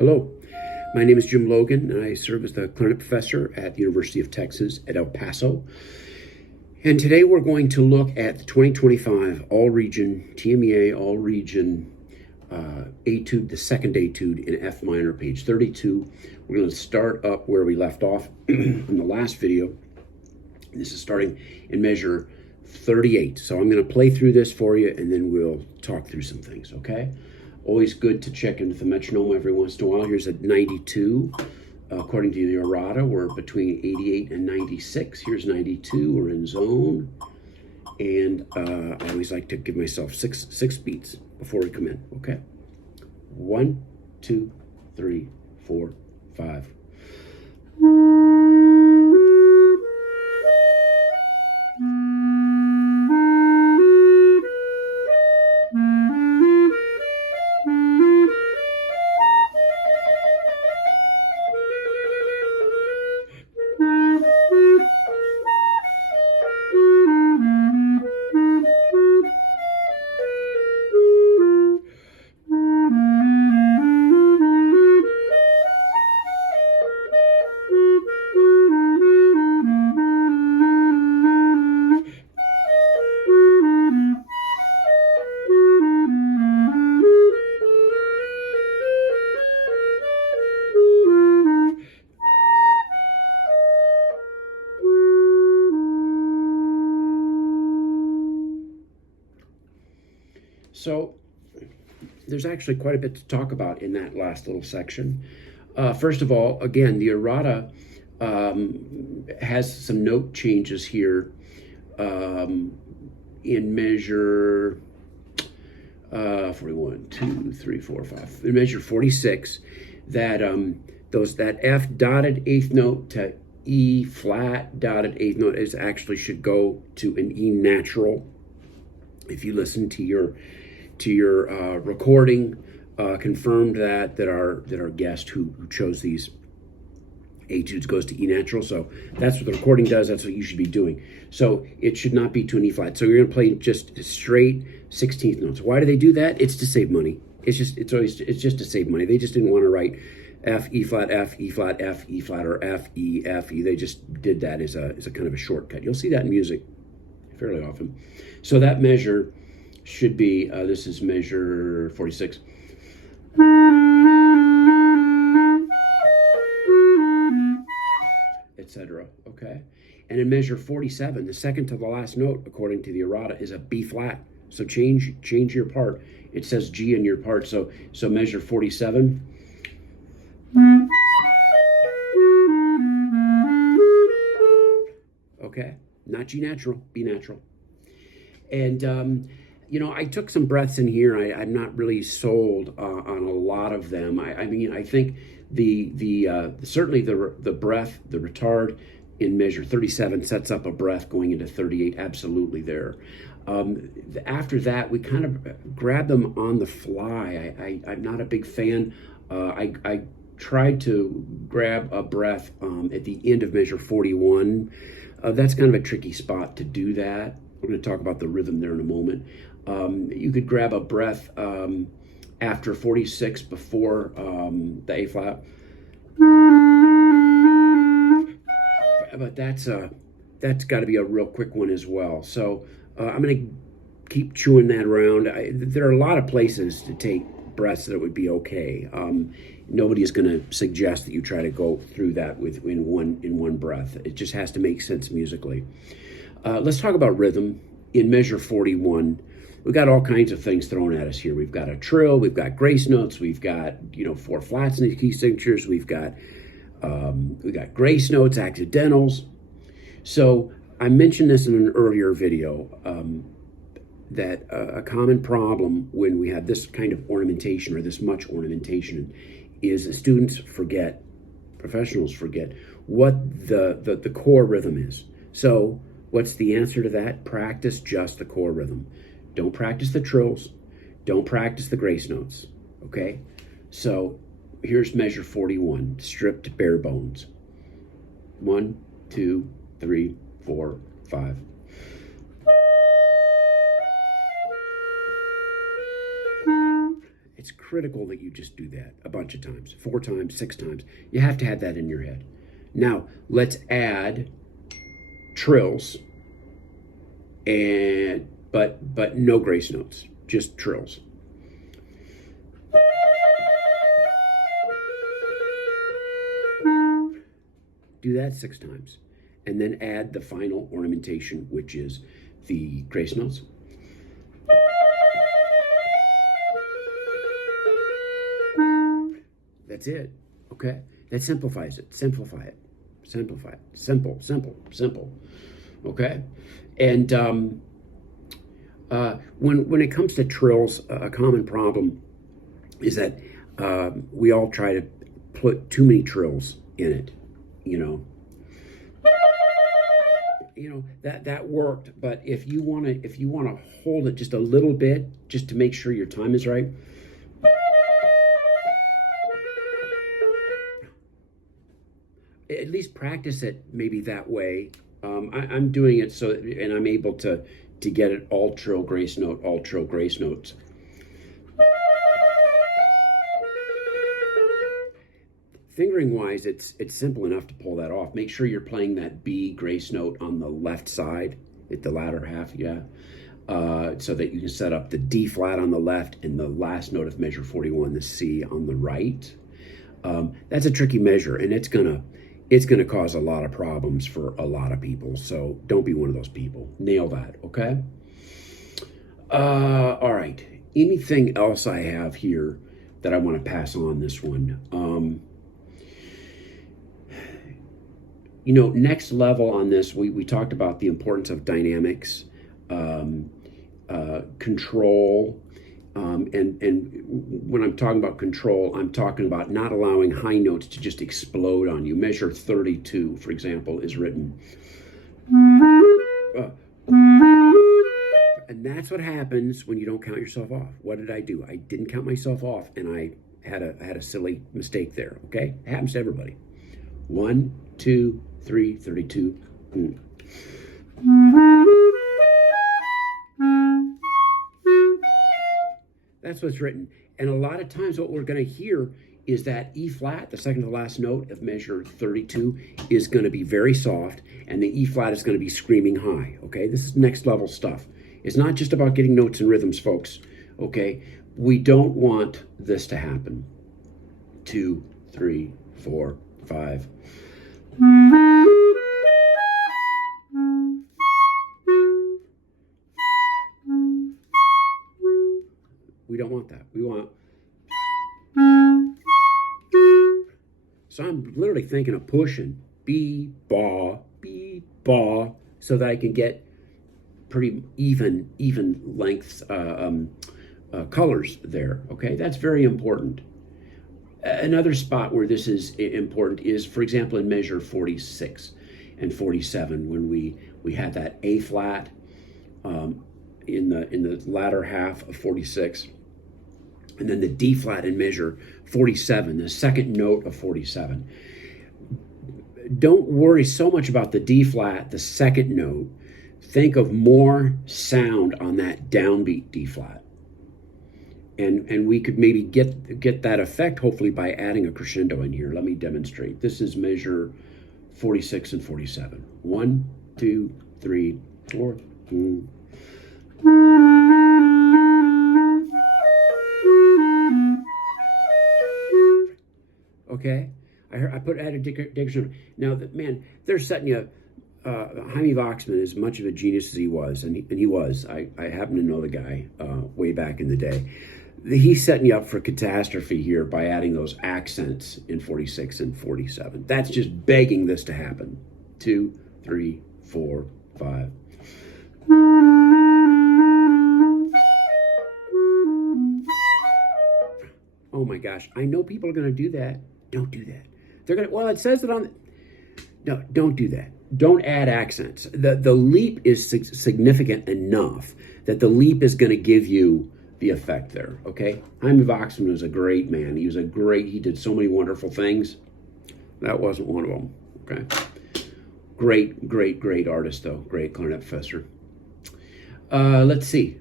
Hello, my name is Jim Logan, and I serve as the clarinet professor at the University of Texas at El Paso. And today we're going to look at the 2025 All-Region, TMEA All-Region Etude, the second Etude in F minor, page 32. We're going to start up where we left off in the last video. This is starting in measure 38. So I'm going to play through this for you, and then we'll talk through some things, okay? Always good to check into the metronome every once in a while. Here's a 92. According to the errata, we're between 88 and 96. Here's 92. We're in zone. And I always like to give myself six beats before we come in, okay? 1, 2, 3, 4, 5. So there's actually quite a bit to talk about in that last little section. First of all, again, the errata has some note changes here in measure 41, 2, 3, 4, 5. In measure 46, that that F dotted eighth note to E flat dotted eighth note actually should go to an E natural. If you listen to your recording, confirmed that our guest who chose these etudes goes to E natural. So that's what the recording does. That's what you should be doing. So it should not be to an E flat. So you're going to play just straight 16th notes. Why do they do that? It's to save money. It's just to save money. They just didn't want to write F, E flat, F, E flat, F, E flat, or F, E, F, E. They just did that as a kind of a shortcut. You'll see that in music fairly often. So that measure should be, this is measure 46. Etc. Okay? And in measure 47, the second to the last note, according to the errata, is a B flat. So change your part. It says G in your part. So measure 47. Okay? Not G natural, B natural. And I took some breaths in here. I'm not really sold on a lot of them. I mean, I think certainly the breath, the retard in measure 37 sets up a breath going into 38. Absolutely there. After that, we kind of grab them on the fly. I'm not a big fan. I tried to grab a breath at the end of measure 41. That's kind of a tricky spot to do that. We're going to talk about the rhythm there in a moment. You could grab a breath after 46 before the A flat. But that's got to be a real quick one as well. So I'm going to keep chewing that around. There are a lot of places to take breaths that would be okay. Nobody is going to suggest that you try to go through that in one breath. It just has to make sense musically. Let's talk about rhythm. In measure 41, we've got all kinds of things thrown at us here. We've got a trill, we've got grace notes, we've got 4 flats in the key signatures, we've got grace notes, accidentals. So I mentioned this in an earlier video that a common problem when we have this kind of ornamentation or this much ornamentation is that students forget, professionals forget what the core rhythm is. So what's the answer to that? Practice just the core rhythm. Don't practice the trills. Don't practice the grace notes, okay? So here's measure 41, stripped bare bones. 1, 2, 3, 4, 5. It's critical that you just do that a bunch of times, 4 times, 6 times. You have to have that in your head. Now, let's add trills, and but no grace notes, just trills. Do that 6 times, and then add the final ornamentation, which is the grace notes. That's it. Okay? That simplifies it. Simplify it. Simplify it. Simple, simple, simple. Okay? And when it comes to trills, a common problem is that we all try to put too many trills in it. You know, that worked. But if you wanna hold it just a little bit, just to make sure your time is right. At least practice it maybe that way. I'm doing it so, and I'm able to get it all trill grace note, all trill grace notes. Fingering wise, it's simple enough to pull that off. Make sure you're playing that B grace note on the left side, at the latter half, yeah. So that you can set up the D flat on the left and the last note of measure 41, the C, on the right. That's a tricky measure, and it's gonna cause a lot of problems for a lot of people. So don't be one of those people. Nail that, okay? All right. Anything else I have here that I want to pass on this one? You know, next level on this, we talked about the importance of dynamics, control, and when I'm talking about control, I'm talking about not allowing high notes to just explode on you. Measure 32, for example, is written. And that's what happens when you don't count yourself off. What did I do? I didn't count myself off, and I had a silly mistake there, okay? It happens to everybody. 1, 2, 3, 32. That's what's written. And a lot of times what we're going to hear is that E flat, the second to the last note of measure 32, is going to be very soft, and the E flat is going to be screaming high, okay? This is next level stuff. It's not just about getting notes and rhythms, folks, okay? We don't want this to happen. 2, 3, 4, 5. We don't want that. We want. So I'm literally thinking of pushing B, ba, so that I can get pretty even lengths, colors there. Okay, that's very important. Another spot where this is important is, for example, in measure 46 and 47, when we had that A flat in the latter half of 46. And then the D flat in measure 47, the second note of 47. Don't worry so much about the D flat, the second note. Think of more sound on that downbeat D flat. And we could maybe get that effect, hopefully, by adding a crescendo in here. Let me demonstrate. This is measure 46 and 47. 1, 2, 3, 4. Okay, I put added dictation. Now, man, they're setting you up. Jaime Voxman, as much of a genius as he was, and he was. I happen to know the guy way back in the day. He's setting you up for catastrophe here by adding those accents in 46 and 47. That's just begging this to happen. 2, 3, 4, 5. Oh my gosh, I know people are going to do that. Don't do that. They're going to, well, it says it on, no, don't do that. Don't add accents. The leap is significant enough that the leap is going to give you the effect there, okay? Jaime Voxman was a great man. He did so many wonderful things. That wasn't one of them, okay? Great artist, though. Great clarinet professor. Let's see.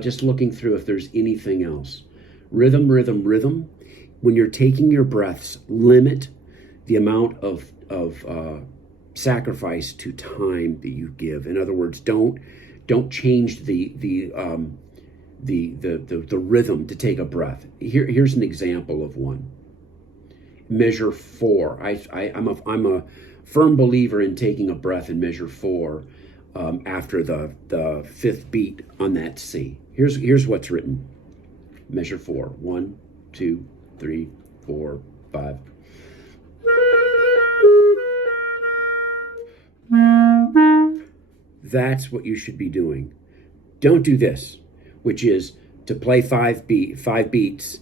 Just looking through if there's anything else. Rhythm, rhythm, rhythm. When you're taking your breaths, limit the amount of sacrifice to time that you give. In other words, don't change the rhythm to take a breath. Here's an example of one. Measure 4. I'm a firm believer in taking a breath in measure 4 after the fifth beat on that C. Here's what's written. Measure 4. 1, 2, 3, 4, 5. That's what you should be doing. Don't do this, which is to play 5 beats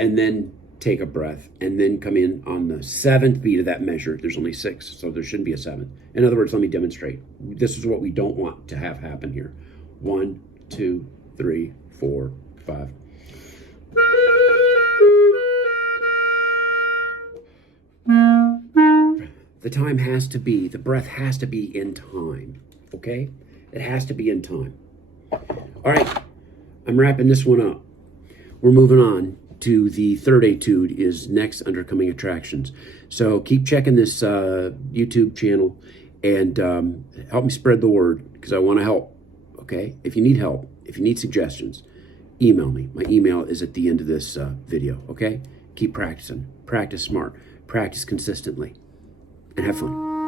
and then take a breath and then come in on the 7th beat of that measure. There's only 6, so there shouldn't be a 7th. In other words, let me demonstrate. This is what we don't want to have happen here. 1, 2, 3, 4, 5. The breath has to be in time, okay? It has to be in time. All right, I'm wrapping this one up. We're moving on to the third etude is next under coming attractions. So keep checking this YouTube channel and help me spread the word because I want to help, okay? If you need help, if you need suggestions, email me. My email is at the end of this video, okay? Keep practicing. Practice smart. Practice consistently. And have fun.